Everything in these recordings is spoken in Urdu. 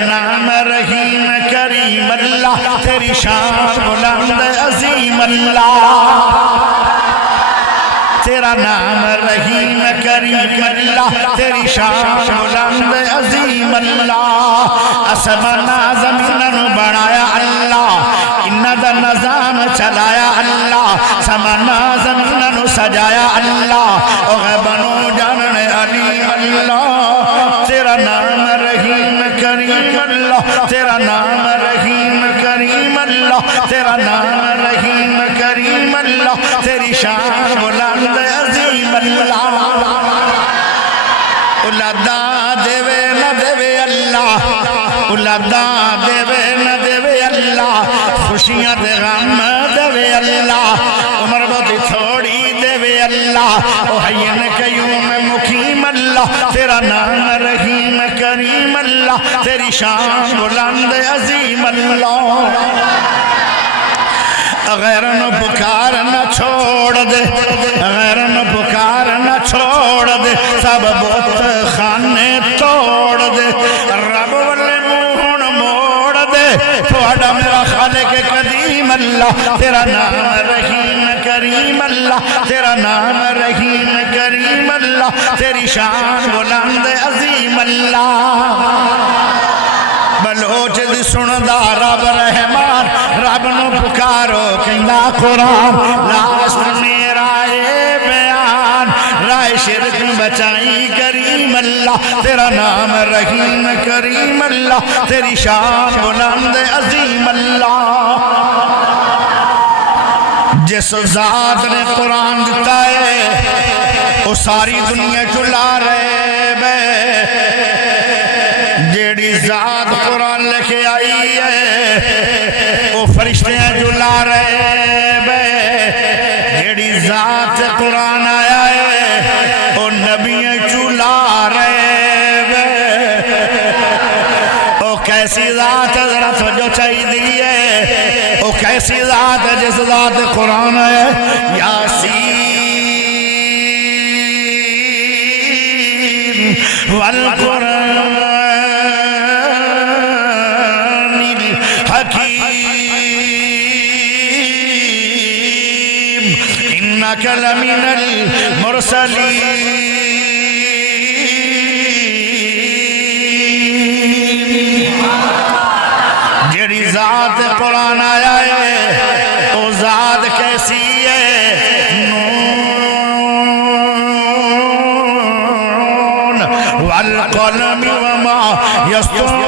نام رحیم کریم اللہ، تیری شان بلند عظیم اللہ، تیرا نام رحیم کریم اللہ، تیری شان بلند عظیم اللہ، اسمانا زمینن بڑھایا اللہ، دا نظام چلایا اللہ، سمانا زمینن سجایا اللہ، غیبنو جانن علیم اللہ، تیرا نام رحیم کریم اللہ، تیرا نام رحیم کریم اللہ، تیرا نام رحیم کریم اللہ، تیری شان بلند عظیم اللہ، اولادا دیوے نہ دیوے اللہ، اولادا دیوے نہ دیوے اللہ، خوشیاں دے غم دیوے اللہ، عمر بہت تھوڑی دیوے اللہ، او حین قیوم مقیم اللہ، تیرا نام رحیم کریم اللہ، تیری شان بلند عظیم اللہ، غیرن پکار نہ چھوڑ دے، غیرن پکار نہ چھوڑ دے، سب بت خانے توڑ دے، رب والے منہ موڑ دے، تھوڑا میرا خالق قدیم اللہ، تیرا نام رحیم کریم اللہ، تیرا نام رحیم کریم اللہ، تیری شان بلند عظیم اللہ، بلوچ دی سندہ رب رحمان، رب نو پکارو کہندا قرآن، لاست میرا اے بیان، رائے شرک بچائی کریم اللہ، تیرا نام رحیم کریم اللہ، تیری شان بلند عظیم اللہ، جس ذات نے قرآن دیتا ہے وہ ساری دنیا چلا رہے بے، جیڑی ذات قرآن لکھے آئی ہے وہ فرشتے جلا رہے بے، جیڑی ذات قرآن آیا ہے وہ نبی چلا رہے بے، وہ کیسی ذات ذرا توجہ چاہی دیئے، وہ کیسی ذات ہے جس ذات قرآن ہے، یاسین والقرآن إنك لمن المرسلين، جیڑی ذات قرآن آیا ہے وہ ذات کیسی ہے، نون والقلم وما يسطرون،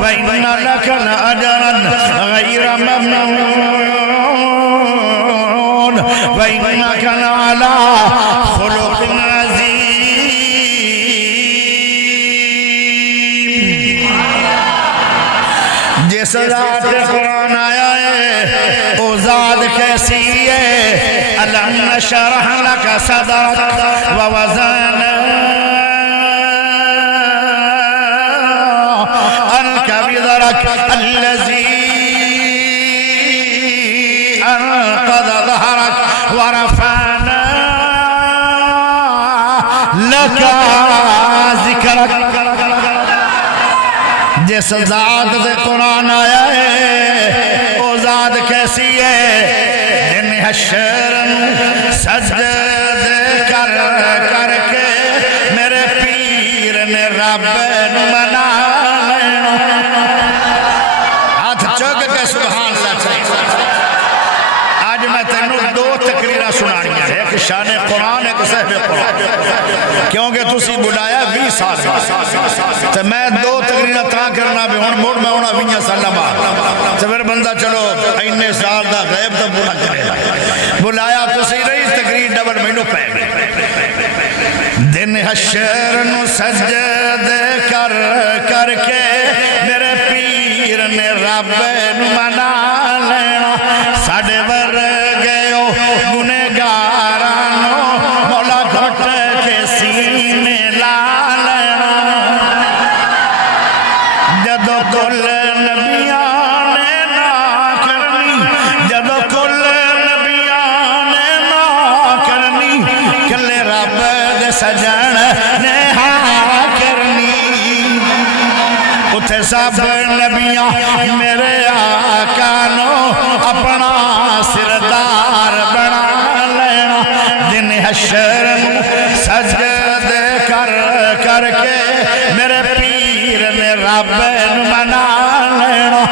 وَإِنَّ لَكَ لَأَجْرًا غَيْرَ مَمْنُونٍ وَإِنَّكَ لَعَلَىٰ خُلُقٍ عَظِيمٍ، جس ذات قرآن آیا ہے وہ ذات کیسی ہے، أَلَمْ نَشْرَحْ لَكَ صَدْرَكَ وَوَضَعْنَا الذي أنقذ ظهرك ورفعنا لك ذكرك، جس ذات سے قرآن آیا ہے وہ ذات کیسی ہے، جن حشر سجد کر کر کے میرے پیر نے رب منا، ایک شان قرآن ایک صحب قرآن، کیونکہ تسی بلایا 20 سال تو میں 2 تقریرہ تاں کرنا بھی ہون موڑ میں ہونا 20 سالہ بعد، تو پھر بندہ چلو اینے سال دا غیب تو بولا کرے، بلایا تسی رہی تقریر ڈبل مہینوں پہ دن حشر نو سجد کر کر کے میرے پیر نے رب منا لینا، ساڑھے ور گئے گنہگارانو مولا گھٹ کے سینے لا لینا، جدو کو کل نبیاں نے نا کرنی جدو کل نبیاں نے نا کرنی کلے رب دے سجن نے ہاں کرنی اتھے سب نبیاں میرے آقا نو اپنا سردار بنا لینا دن حشر سجد کر کر کے میرے پیر نے رب منا لینا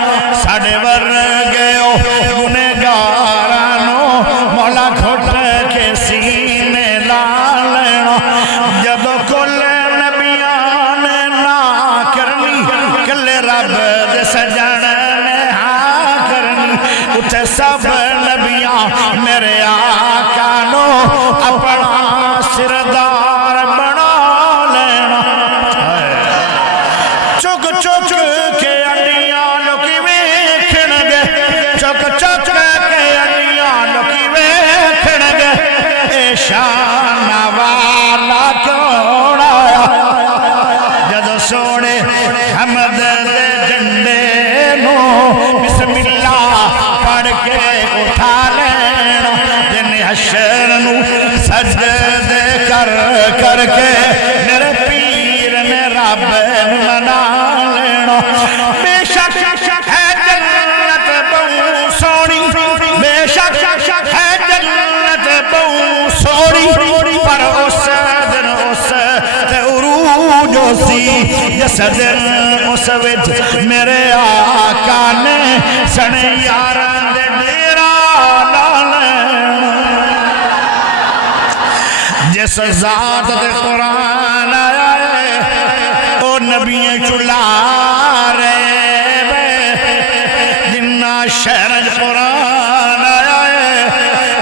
ساڑے ورگیو گنہگارانو مولا گھٹ کے سینے لا لینا جدو کل نبیاں نے نا کرنی کلے رب دے سجن نے ہاں کرنی اتھے سب نبیاں میرے آقا نو اپنا سردار بنا لینا چک چک کے انڈیاں لوکی ویکھن گے چک چک کے انڈیاں لوکی ویکھن گے اے شان والا کون آیا جدو سونے حمد دے جنڈے نو بسم اللہ پڑھ کے اٹھا لینا جن حشر نو سجد کر کر کے میرے پیر نے رب منا لینا بے شک ہے جنت بہو سونی بے شک ہے جنت بہو سونی پر اس دن اس تے عروج سی جس دن اس وچ میرے آقا نے سنے یاران دے ڈیرا لا لینا جس ذات دے قرآن آیا ہے او نبییں چلا رہے بے جنہ شہر قرآن آیا ہے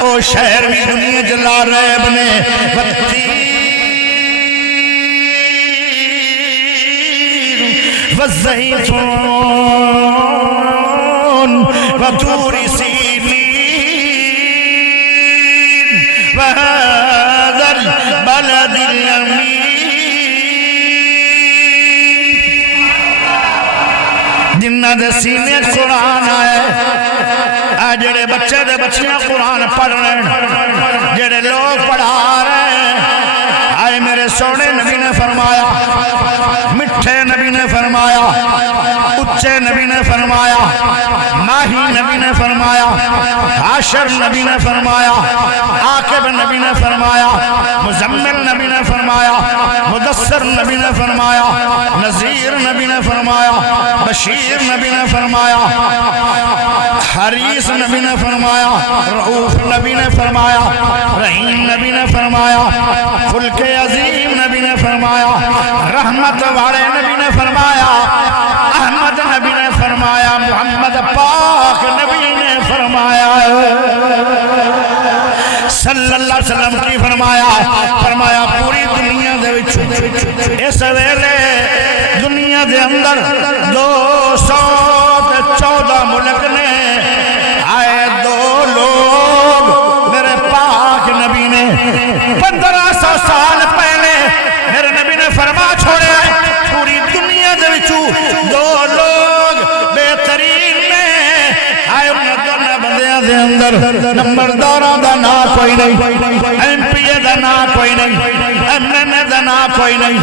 او شہر بھی دنیا جلا رہے بنے والزيتون وطور سينين وهذا البلد الأمين جنہ دے سینے قرآن آئے جڑے بچے دے بچیاں قرآن پڑھ رہے ہیں جڑے لوگ پڑھا رہے ہیں آئے میرے سونے نبی نے فرمایا مٹھے نبی نے فرمایا اچھے نبی نے فرمایا ماہی نبی نے فرمایا حاشر نبی نے فرمایا عاقب نبی نے فرمایا مزمل نبی نے فرمایا مدثر نبی نے فرمایا نذیر نبی نے فرمایا بشیر نبی نے فرمایا حریص نبی نے فرمایا رعوف نبی نے فرمایا رحیم نبی نے فرمایا خلق عظیم نبی نے فرمایا رحمت والے نبی نے فرمایا احمد نبی نے فرمایا محمد پاک نبی نے فرمایا صلی اللہ علیہ وسلم کی فرمایا پوری دنیا دے وچ اس ویلے دنیا دے اندر 214 ملک نے آئے 2 لوگ میرے پاک نبی نے 1500 سال پہلے میرے نبی نے فرما چھوڑے آئے پوری دنیا دے وچوں 2 لوگ بہترین نے آئے انہیں دونوں بندیاں دے اندر نمبرداراں دا نا کوئی نہیں ایم پی اے دا نا کوئی نہیں ایم این اے دا نا کوئی نہیں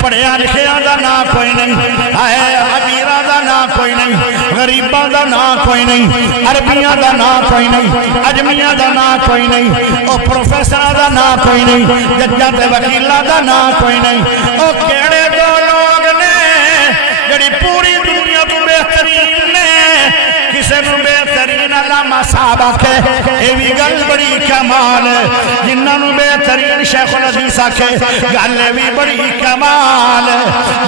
پڑھیا لکھیا دا نا کوئی نہیں آئے امیراں دا نا کوئی نہیں غریباں دا نا کوئی نہیں عربیاں دا نا کوئی نہیں اجمیاں دا نا کوئی نہیں او پروفیسر دا نا کوئی نہیں ججاں تے وکیلاں دا نا کوئی نہیں او کیڑے 2 لوگ نے جڑی پوری دنیا تو بہترین نے کسے نو بہترین علامہ صاحب آکھے اے بھی گل بڑی کمال جنہاں نو بہترین شیخ الحدیث آکھے گل بھی بڑی کمال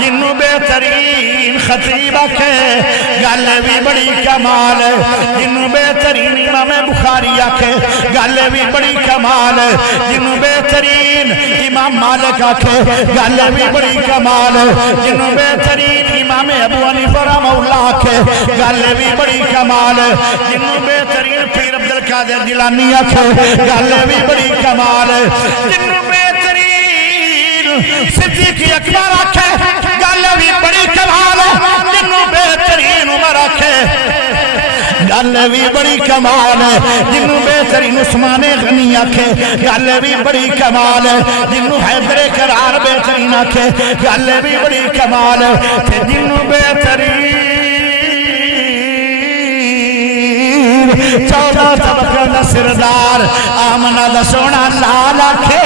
جنہوں بہترین خطیب آکھے گل بھی بڑی کمال جنہوں بہترین امام بخاری آکھے گل بھی بڑی کمال جنہوں بہترین امام مالک آکھے گل بھی بڑی کمال جنہوں بہترین امام ابو حنیفہ رحمہ اللہ آکھے گل بھی بڑی کمال جنہوں بہترین پیر عبدالقادر جیلانی آکھے گل بھی بڑی کمال جنہوں بہترین صدیق اکبر آکھے گل بھی بڑی کمال جنہوں بہترین گل بھی بڑی کمال ہے جنوں بہترین عثمان غنی آکھے گل بھی بڑی کمال ہے جنوں حیدر کرار بہترین آکھے گل بھی بڑی کمال ہے تے جنوں بہترین 14 طبقہ دا سردار آمنہ دا سونا لال آکھے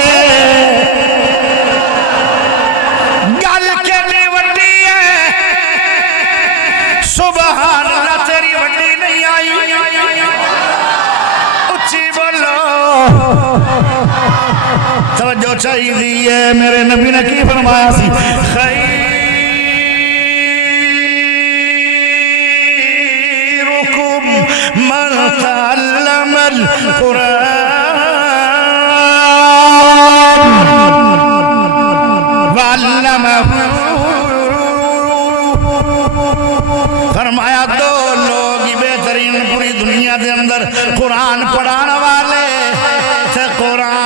گل کے بھی وڈی ہے سبحان اللہ تیری وڈی نہیں آئی اچھی بولو توجہ چاہی دیئے میرے نبی نے کی فرمایا سی خیرکم من تعلم القرآن وعلمہ فرمایا دو لوگ بہترین پوری دنیا دے اندر قرآن پڑھانا والے سے قرآن